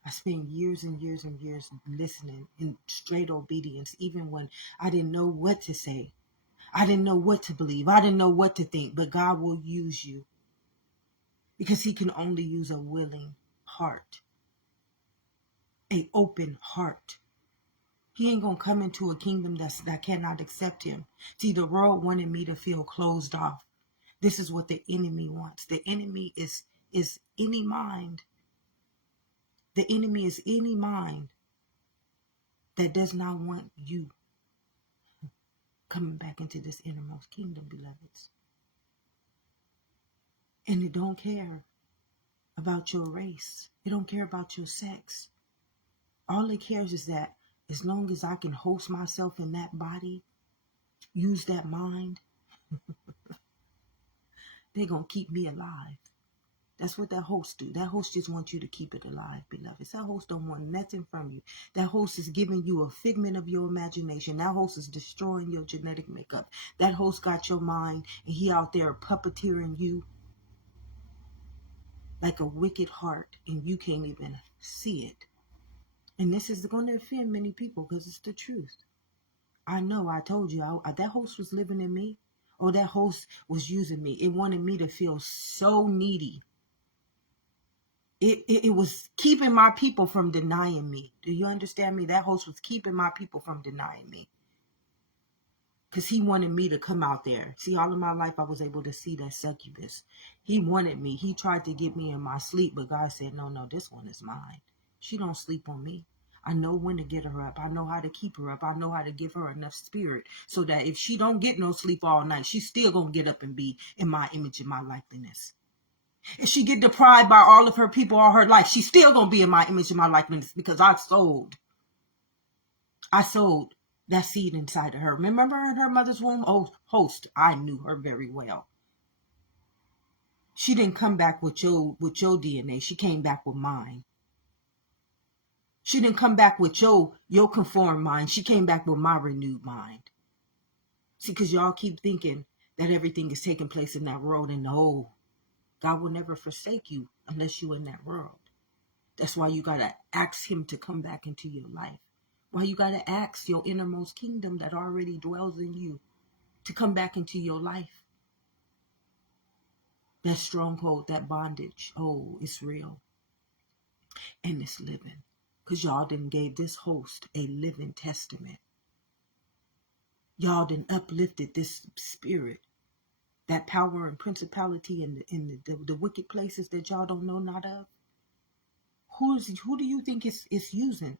I spent years and years and years listening in straight obedience, even when I didn't know what to say. I didn't know what to believe. I didn't know what to think. But God will use you because he can only use a willing heart, an open heart. He ain't going to come into a kingdom that cannot accept him. See, the world wanted me to feel closed off. This is what the enemy wants. The enemy is any mind. The enemy is any mind that does not want you coming back into this innermost kingdom, beloveds. And it don't care about your race. It don't care about your sex. All it cares is that as long as I can host myself in that body, use that mind, they're going to keep me alive. That's what that host do. That host just wants you to keep it alive, beloveds. That host don't want nothing from you. That host is giving you a figment of your imagination. That host is destroying your genetic makeup. That host got your mind, and he out there puppeteering you like a wicked heart, and you can't even see it. And this is going to offend many people because it's the truth. I know, I told you, that host was living in me. Oh, that host was using me. It wanted me to feel so needy. It was keeping my people from denying me. Do you understand me? That host was keeping my people from denying me. Because he wanted me to come out there. See, all of my life I was able to see that succubus. He wanted me. He tried to get me in my sleep, but God said, no, this one is mine. She don't sleep on me. I know when to get her up. I know how to keep her up. I know how to give her enough spirit so that if she don't get no sleep all night, she's still going to get up and be in my image and my likeness. If she get deprived by all of her people all her life, she's still going to be in my image and my likeness because I sowed that seed inside of her. Remember in her mother's womb? Oh, host, I knew her very well. She didn't come back with your DNA. She came back with mine. She didn't come back with your conformed mind. She came back with my renewed mind. See, because y'all keep thinking that everything is taking place in that world, and no, God will never forsake you unless you're in that world. That's why you got to ask him to come back into your life. Why you got to ask your innermost kingdom that already dwells in you to come back into your life. That stronghold, that bondage, oh, it's real. And it's living. Because y'all done gave this host a living testament. Y'all done uplifted this spirit. That power and principality in the wicked places that y'all don't know not of. Who do you think it's using?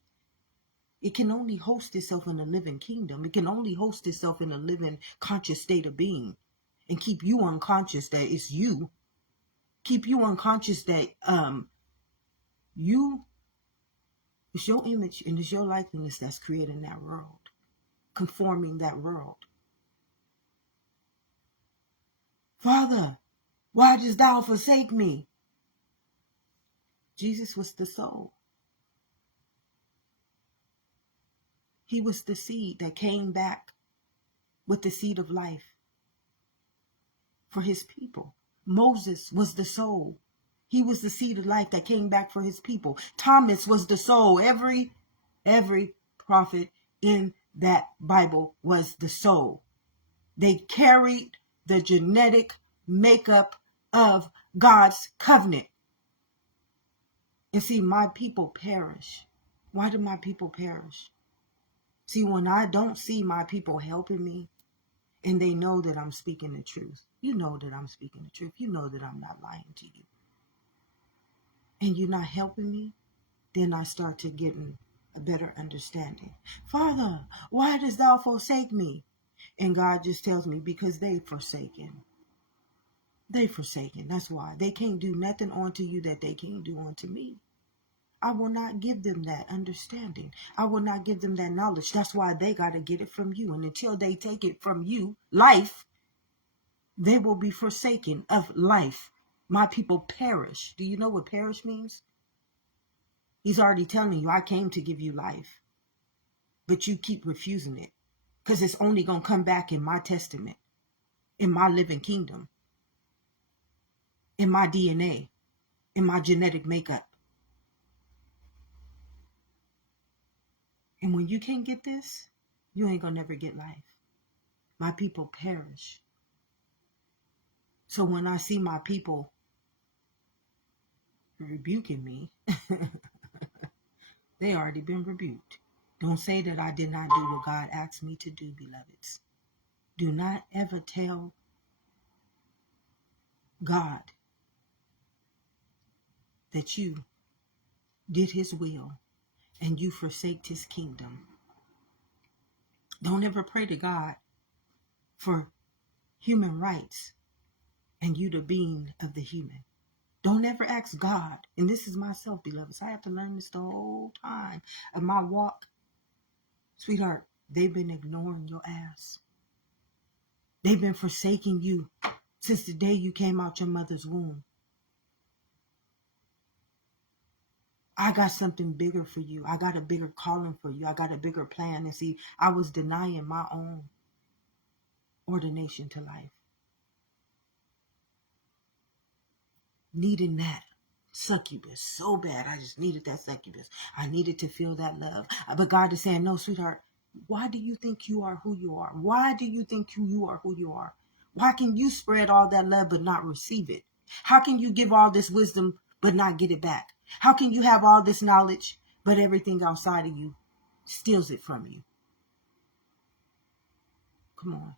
It can only host itself in a living kingdom. It can only host itself in a living conscious state of being. And keep you unconscious that it's you. Keep you unconscious that it's your image and it's your likeness that's creating that world. Conforming that world. Father, why dost thou forsake me? Jesus was the soul. He was the seed that came back with the seed of life for his people. Moses was the soul. He was the seed of life that came back for his people. Thomas was the soul. Every prophet in that Bible was the soul. They carried the genetic makeup of God's covenant. And see, my people perish. Why do my people perish? See, when I don't see my people helping me, and they know that I'm speaking the truth. You know that I'm speaking the truth. You know that I'm not lying to you. And you're not helping me, then I start to get a better understanding. Father, why dost thou forsake me? And God just tells me, because they forsaken. They forsaken. That's why. They can't do nothing onto you that they can't do onto me. I will not give them that understanding. I will not give them that knowledge. That's why they got to get it from you. And until they take it from you, life, they will be forsaken of life. My people perish. Do you know what perish means? He's already telling you, I came to give you life. But you keep refusing it. Because it's only going to come back in my testament. In my living kingdom. In my DNA. In my genetic makeup. And when you can't get this, you ain't going to never get life. My people perish. So when I see my people rebuking me, they already been rebuked. Don't say that I did not do what God asked me to do, beloveds. Do not ever tell God that you did his will and you forsaked his kingdom. Don't ever pray to God for human rights and you the being of the human. Don't ever ask God, and this is myself, beloveds. I have to learn this the whole time of my walk. Sweetheart, they've been ignoring your ass. They've been forsaking you since the day you came out your mother's womb. I got something bigger for you. I got a bigger calling for you. I got a bigger plan. And see, I was denying my own ordination to life. Needing that succubus so bad. I just needed that succubus. I needed to feel that love. But God is saying, no, sweetheart, Why do you think you are who you are? Why do you think you are who you are? Why can you spread all that love but not receive it? How can you give all this wisdom but not get it back? How can you have all this knowledge but everything outside of you steals it from you? Come on.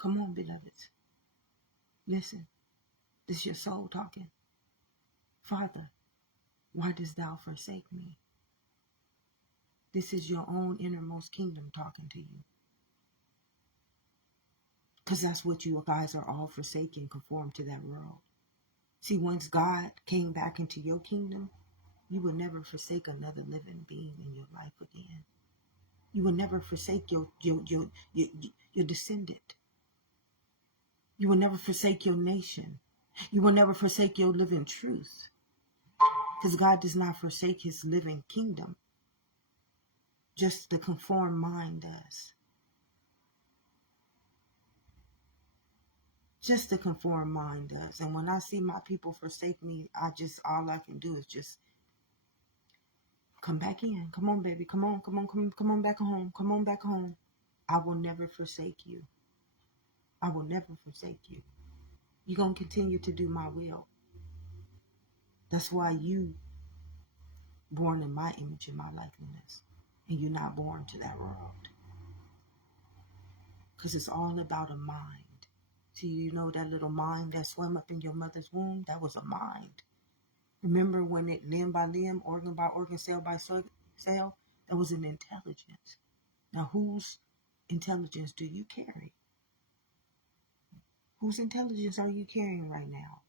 Come on, beloveds. Listen, this is your soul talking. Father, why dost thou forsake me? This is your own innermost kingdom talking to you. Because that's what you guys are all forsaking, conform to that world. See, once God came back into your kingdom, you will never forsake another living being in your life again. You will never forsake your descendant. You will never forsake your nation. You will never forsake your living truth. Because God does not forsake his living kingdom. Just the conformed mind does. Just the conformed mind does. And when I see my people forsake me, all I can do is just come back in. Come on, baby. Come on back home. Come on back home. I will never forsake you. I will never forsake you. You're going to continue to do my will. That's why you born in my image and my likeness. And you're not born to that world. Because it's all about a mind. See, you know that little mind that swam up in your mother's womb? That was a mind. Remember when it limb by limb, organ by organ, cell by cell? That was an intelligence. Now, whose intelligence do you carry? Whose intelligence are you carrying right now?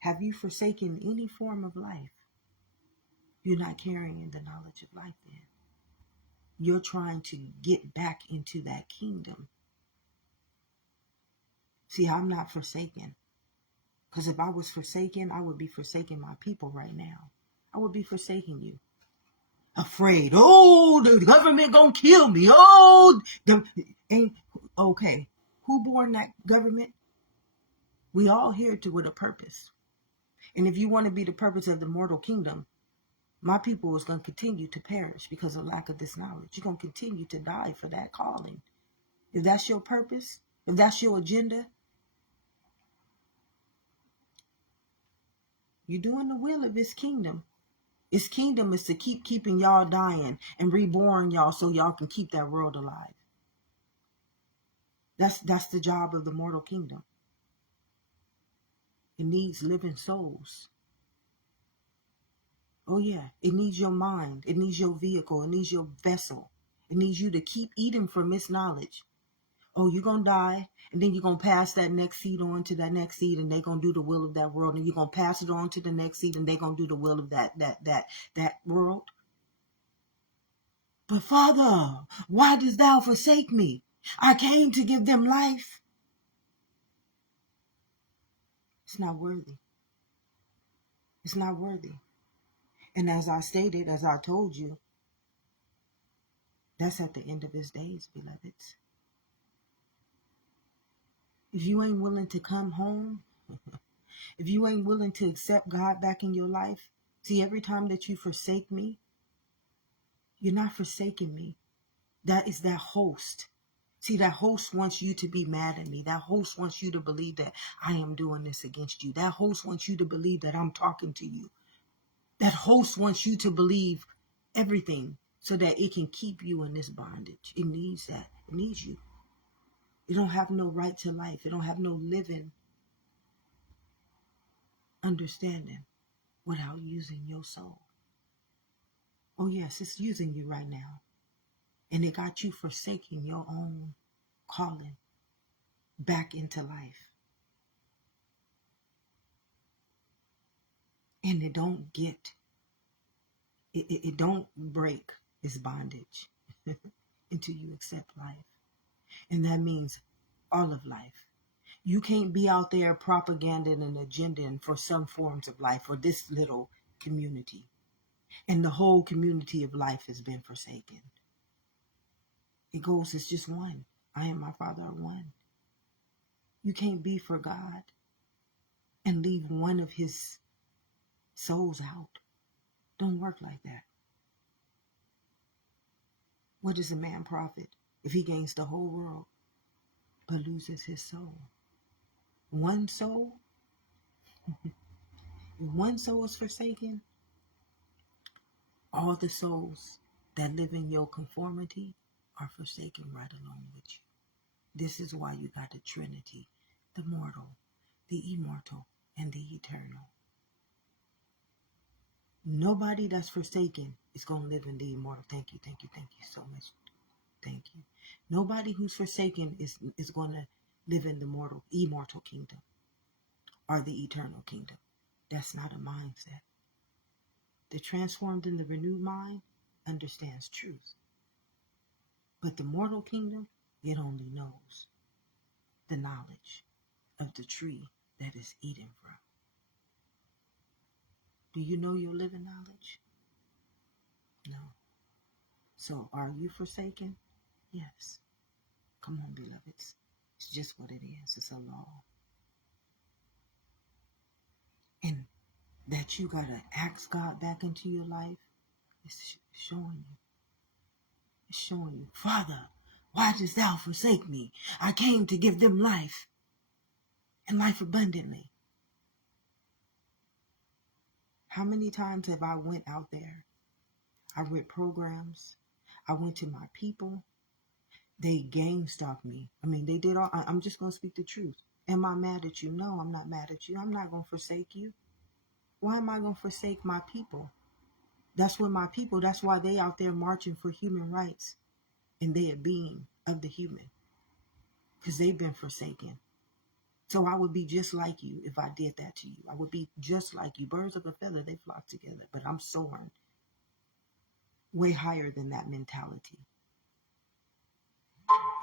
Have you forsaken any form of life? You're not carrying the knowledge of life then. You're trying to get back into that kingdom. See, I'm not forsaken. Because if I was forsaken, I would be forsaking my people right now. I would be forsaking you. Afraid. Oh, the government gonna kill me. Oh, okay. Who born that government? We all here with a purpose. And if you want to be the purpose of the mortal kingdom, my people is going to continue to perish because of lack of this knowledge. You're going to continue to die for that calling. If that's your purpose, if that's your agenda, you're doing the will of his kingdom. His kingdom is to keeping y'all dying and reborn y'all so y'all can keep that world alive. That's the job of the mortal kingdom. It needs living souls. Oh yeah, it needs your mind. It needs your vehicle. It needs your vessel. It needs you to keep eating from its knowledge. Oh, you're going to die, and then you're going to pass that next seed on to that next seed, and they're going to do the will of that world, and you're going to pass it on to the next seed, and they're going to do the will of that world. But Father, why dost thou forsake me? I came to give them life. It's not worthy. It's not worthy. And as I stated, as I told you, that's at the end of his days, beloveds. If you ain't willing to come home, if you ain't willing to accept God back in your life, see, every time that you forsake me, you're not forsaking me. That is that host. See, that host wants you to be mad at me. That host wants you to believe that I am doing this against you. That host wants you to believe that I'm talking to you. That host wants you to believe everything so that it can keep you in this bondage. It needs that. It needs you. You don't have no right to life. You don't have no living understanding without using your soul. Oh yes, it's using you right now. And it got you forsaking your own calling back into life. And it don't break its bondage until you accept life. And that means all of life. You can't be out there propaganding and agendaing for some forms of life or this little community. And the whole community of life has been forsaken. It goes, it's just one. I and my Father are one. You can't be for God and leave one of his souls out. Don't work like that. What does a man profit if he gains the whole world but loses his soul? One soul? If one soul is forsaken, all the souls that live in your conformity are forsaken right along with you. This is why you got the Trinity, the mortal, the immortal, and the eternal. Nobody that's forsaken is going to live in the immortal. Thank you so much. Thank you. Nobody who's forsaken is going to live in the immortal kingdom or the eternal kingdom. That's not a mindset. The transformed and the renewed mind understands truth. But the mortal kingdom, it only knows the knowledge of the tree that is eaten from. Do you know your living knowledge? No. So are you forsaken? Yes. Come on, beloveds. It's just what it is. It's a law. And that you got to ask God back into your life, it's showing you. It's showing you, Father, why dost thou forsake me? I came to give them life and life abundantly. How many times have I went out there? I read programs. I went to my people. They gang stalked me. I mean, they did all. I'm just going to speak the truth. Am I mad at you? No, I'm not mad at you. I'm not going to forsake you. Why am I going to forsake my people? That's what my people, that's why they out there marching for human rights and they a being of the human. Because they've been forsaken. So I would be just like you if I did that to you. I would be just like you. Birds of a feather, they flock together. But I'm soaring way higher than that mentality.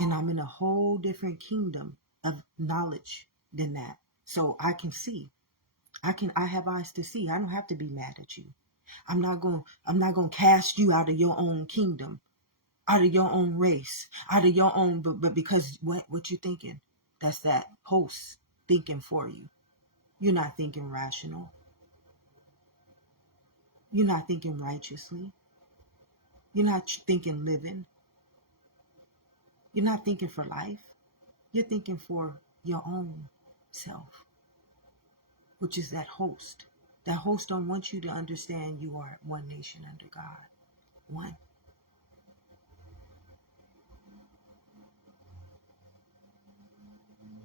And I'm in a whole different kingdom of knowledge than that. So I can see. I have eyes to see. I don't have to be mad at you. I'm not going to cast you out of your own kingdom, out of your own race, out of your own, but because what you thinking? That's that host thinking for you. You're not thinking rational. You're not thinking righteously. You're not thinking living. You're not thinking for life. You're thinking for your own self, which is that host. That host don't want you to understand you are one nation under God. One.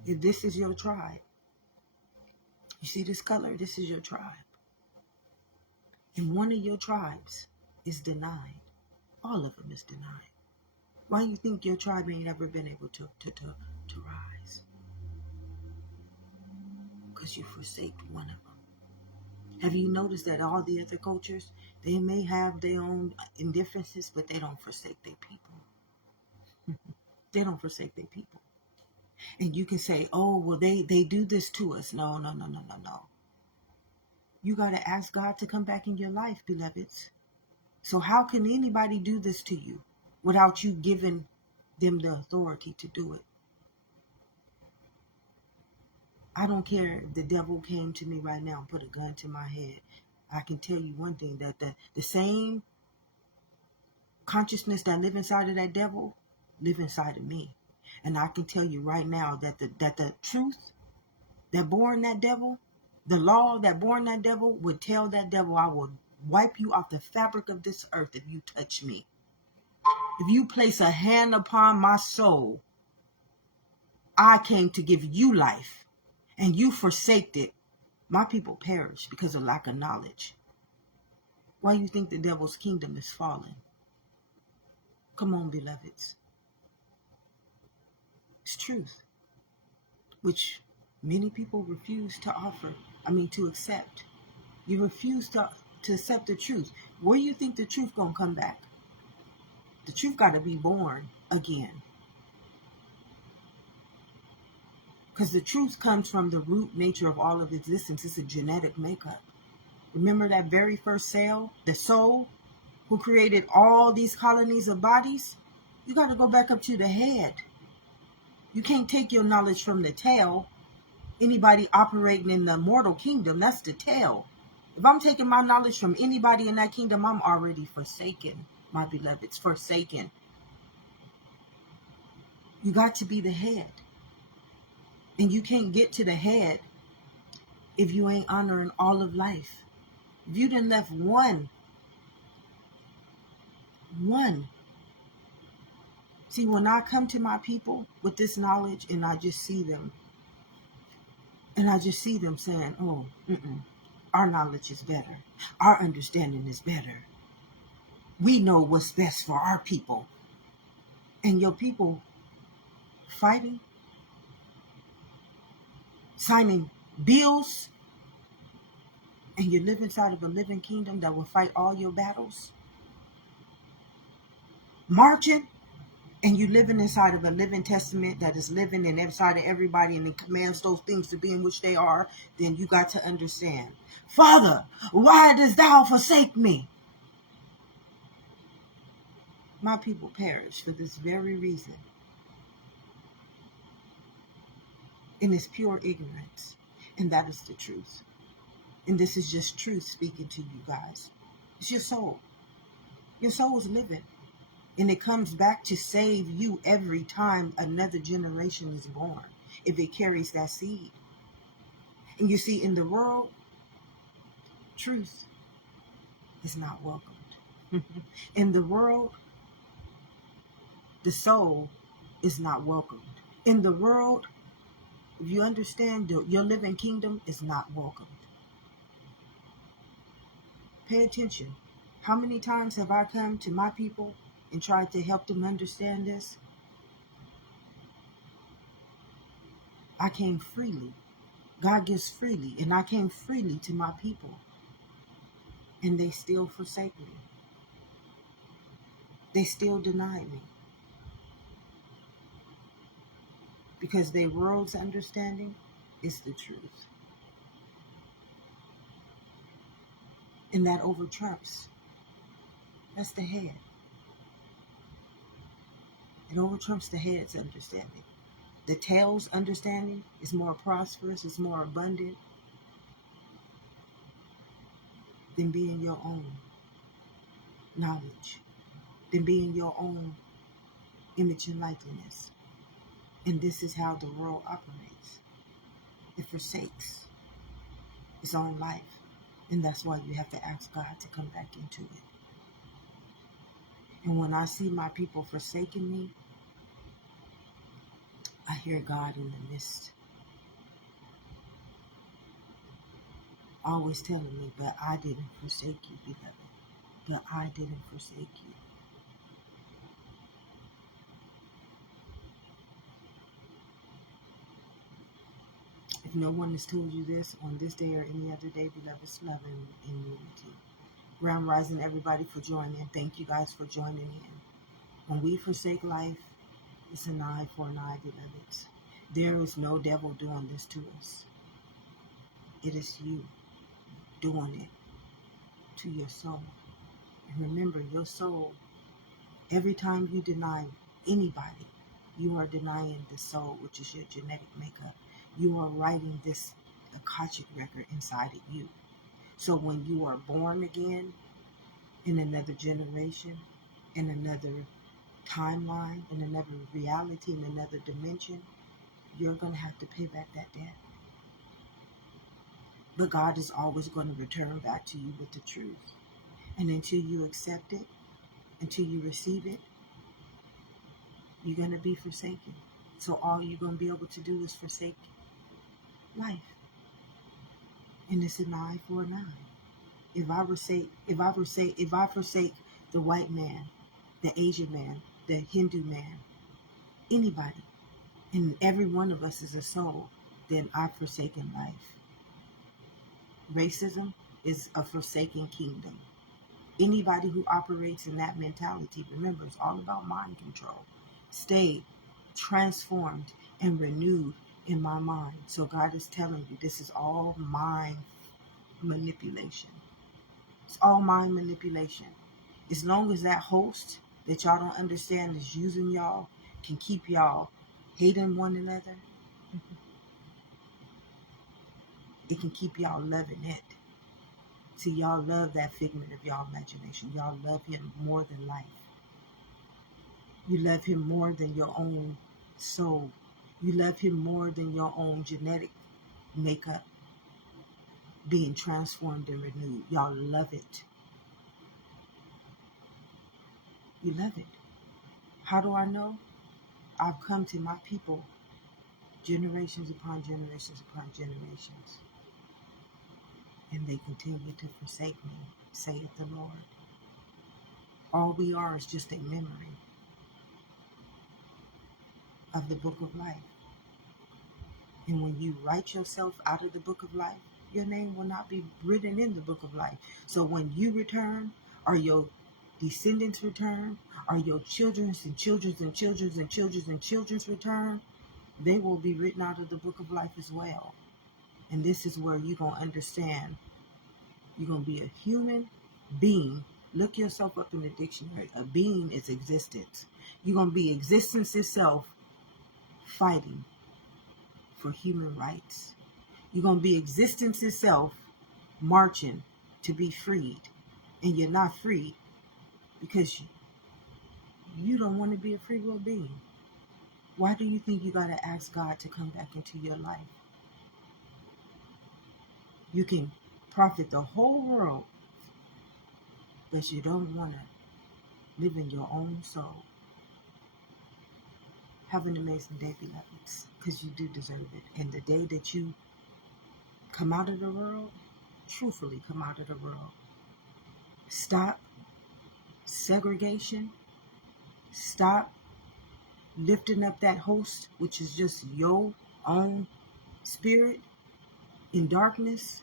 If this is your tribe, you see this color? This is your tribe. And one of your tribes is denied. All of them is denied. Why do you think your tribe ain't ever been able to rise? Because you forsake one of them. Have you noticed that all the other cultures, they may have their own indifferences, but they don't forsake their people. They don't forsake their people. And you can say, oh, well, they do this to us. No. You got to ask God to come back in your life, beloveds. So how can anybody do this to you without you giving them the authority to do it? I don't care if the devil came to me right now and put a gun to my head. I can tell you one thing, that the same consciousness that live inside of that devil live inside of me. And I can tell you right now that the truth that born that devil, the law that born that devil would tell that devil, I will wipe you off the fabric of this earth if you touch me. If you place a hand upon my soul, I came to give you life, and you forsaked it. My people perish because of lack of knowledge. Why do you think the devil's kingdom is falling? Come on, beloveds. It's truth, which many people refuse to to accept. You refuse to accept the truth. Where do you think the truth gonna come back? The truth got to be born again. Because the truth comes from the root nature of all of existence. It's a genetic makeup. Remember that very first cell, the soul, who created all these colonies of bodies? You got to go back up to the head. You can't take your knowledge from the tail. Anybody operating in the mortal kingdom, that's the tail. If I'm taking my knowledge from anybody in that kingdom, I'm already forsaken, my beloveds, forsaken. You got to be the head. And you can't get to the head if you ain't honoring all of life. If you done left one. See, when I come to my people with this knowledge and I just see them, saying, oh, our knowledge is better. Our understanding is better. We know what's best for our people. And your people fighting, signing bills, and you live inside of a living kingdom that will fight all your battles, marching, and you living inside of a living testament that is living in inside of everybody and it commands those things to be in which they are, then you got to understand, Father, why dost thou forsake me? My people perish for this very reason. And it's pure ignorance. And that is the truth. And this is just truth speaking to you guys. It's your soul. Your soul is living. And it comes back to save you every time another generation is born, if it carries that seed. And you see, in the world, truth is not welcomed. In the world, the soul is not welcomed. In the world, if you understand, your living kingdom is not welcomed. Pay attention. How many times have I come to my people and tried to help them understand this? I came freely. God gives freely, and I came freely to my people. And they still forsake me. They still deny me. Because their world's understanding is the truth. And that overtrumps. That's the head. It overtrumps the head's understanding. The tail's understanding is more prosperous, it's more abundant than being your own knowledge, than being your own image and likeness. And this is how the world operates. It forsakes its own life. And that's why you have to ask God to come back into it. And when I see my people forsaking me, I hear God in the midst, always telling me, but I didn't forsake you, beloved. But I didn't forsake you. If no one has told you this on this day or any other day, beloved, love in unity. Ground rising, everybody, for joining. Thank you guys for joining in. When we forsake life, it's an eye for an eye, beloveds. There is no devil doing this to us. It is you doing it to your soul. And remember, your soul, every time you deny anybody, you are denying the soul, which is your genetic makeup. You are writing this Akashic record inside of you. So when you are born again in another generation, in another timeline, in another reality, in another dimension, you're going to have to pay back that debt. But God is always going to return back to you with the truth. And until you accept it, until you receive it, you're going to be forsaken. So all you're going to be able to do is forsake life. And it's an eye for an eye. If I forsake the white man, the Asian man, the Hindu man, anybody, and every one of us is a soul, then I've forsaken life. Racism is a forsaken kingdom. Anybody who operates in that mentality, remember, it's all about mind control. Stay transformed and renewed in my mind. So God is telling you, this is all mind manipulation. It's all mind manipulation. As long as that host that y'all don't understand is using y'all, can keep y'all hating one another, it can keep y'all loving it. See, y'all love that figment of y'all imagination. Y'all love him more than life. You love him more than your own soul. You love him more than your own genetic makeup being transformed and renewed. Y'all love it. You love it. How do I know? I've come to my people generations upon generations upon generations, and they continue to forsake me, saith the Lord. All we are is just a memory of the book of life. And when you write yourself out of the book of life, your name will not be written in the book of life. So when you return, or your descendants return, or your children's and children's and children's and children's and children's return, they will be written out of the book of life as well. And this is where you're going to understand. You're going to be a human being. Look yourself up in the dictionary. A being is existence. You're going to be existence itself fighting for human rights. You're going to be existence itself marching to be freed. And you're not free because you don't want to be a free will being. Why do you think you got to ask God to come back into your life? You can profit the whole world, but you don't want to live in your own soul. Have an amazing day, beloveds, because you do deserve it. And the day that you come out of the world, truthfully come out of the world, stop segregation, stop lifting up that host, which is just your own spirit in darkness,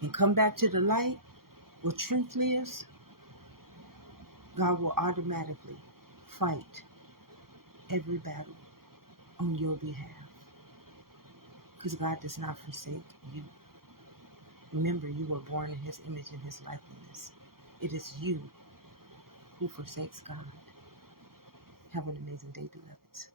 and come back to the light where truth lives. God will automatically fight every battle on your behalf, because God does not forsake you. Remember, you were born in his image and his likeness. It is you who forsakes God. Have an amazing day, beloveds.